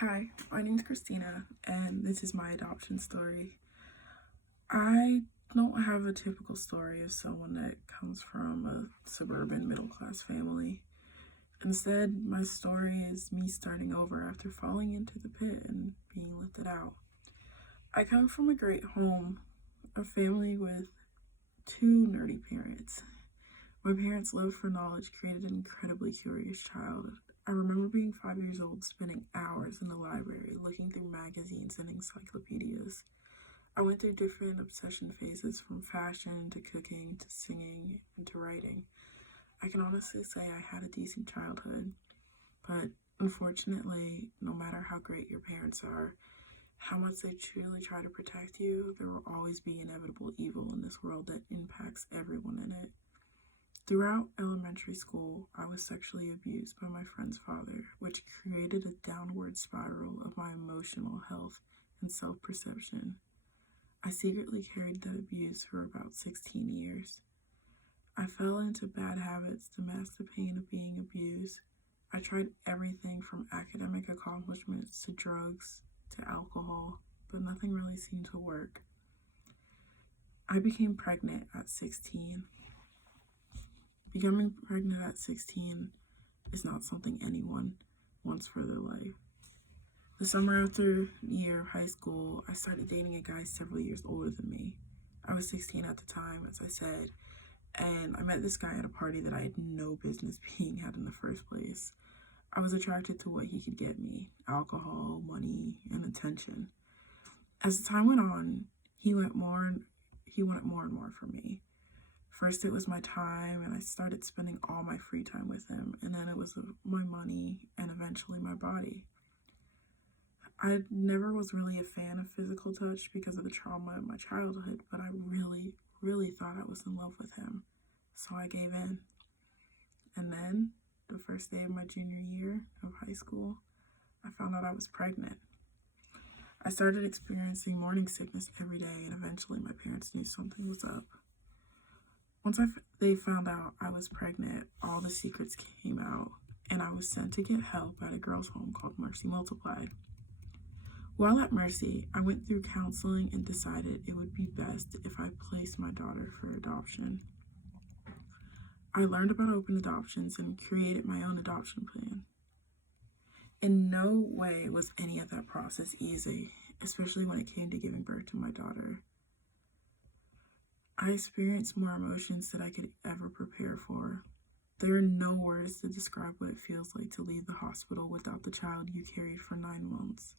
Hi, my name's Christina, and this is my adoption story. I don't have a typical story of someone that comes from a suburban middle-class family. Instead, my story is me starting over after falling into the pit and being lifted out. I come from a great home, a family with two nerdy parents. My parents' love for knowledge created an incredibly curious child. I remember being 5 years old, spending hours in the library looking through magazines and encyclopedias. I went through different obsession phases, from fashion to cooking to singing and to writing. I can honestly say I had a decent childhood, but unfortunately, no matter how great your parents are, how much they truly try to protect you, there will always be inevitable evil in this world that impacts everyone in it. Throughout elementary school, I was sexually abused by my friend's father, which created a downward spiral of my emotional health and self-perception. I secretly carried that abuse for about 16 years. I fell into bad habits to mask the pain of being abused. I tried everything from academic accomplishments to drugs to alcohol, but nothing really seemed to work. I became pregnant at 16. Becoming pregnant at 16 is not something anyone wants for their life. The summer after year of high school, I started dating a guy several years older than me. I was 16 at the time, as I said, and I met this guy at a party that I had no business being at in the first place. I was attracted to what he could get me: alcohol, money, and attention. As the time went on, he wanted more and more from me. First, it was my time, and I started spending all my free time with him, and then it was my money, and eventually my body. I never was really a fan of physical touch because of the trauma of my childhood, but I really thought I was in love with him, so I gave in. And then, the first day of my junior year of high school, I found out I was pregnant. I started experiencing morning sickness every day, and eventually my parents knew something was up. Once they found out I was pregnant, all the secrets came out, and I was sent to get help at a girls' home called Mercy Multiplied. While at Mercy, I went through counseling and decided it would be best if I placed my daughter for adoption. I learned about open adoptions and created my own adoption plan. In no way was any of that process easy, especially when it came to giving birth to my daughter. I experienced more emotions than I could ever prepare for. There are no words to describe what it feels like to leave the hospital without the child you carried for 9 months.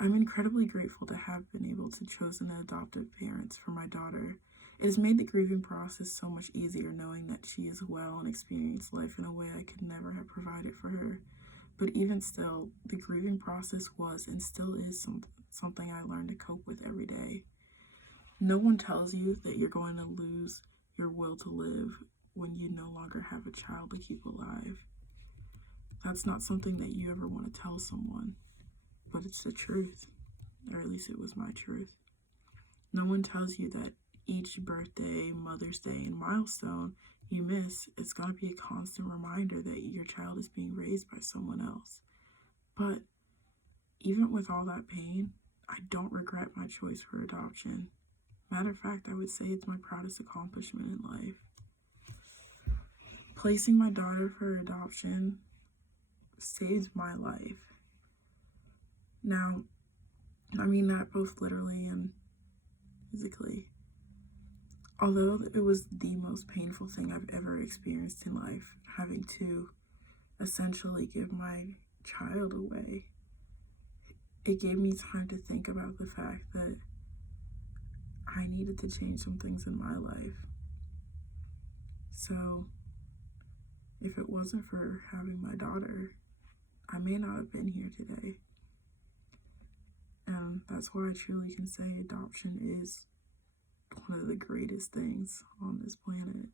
I'm incredibly grateful to have been able to choose an adoptive parents for my daughter. It has made the grieving process so much easier knowing that she is well and experienced life in a way I could never have provided for her. But even still, the grieving process was and still is something I learned to cope with every day. No one tells you that you're going to lose your will to live when you no longer have a child to keep alive. That's not something that you ever want to tell someone, but it's the truth, or at least it was my truth. No one tells you that each birthday, Mother's Day, and milestone you miss is going to be a constant reminder that your child is being raised by someone else. But even with all that pain, I don't regret my choice for adoption. Matter of fact, I would say it's my proudest accomplishment in life. Placing my daughter for adoption saved my life. Now, I mean that both literally and physically. Although it was the most painful thing I've ever experienced in life, having to essentially give my child away, it gave me time to think about the fact that I needed to change some things in my life. So, if it wasn't for having my daughter, I may not have been here today. And that's why I truly can say adoption is one of the greatest things on this planet.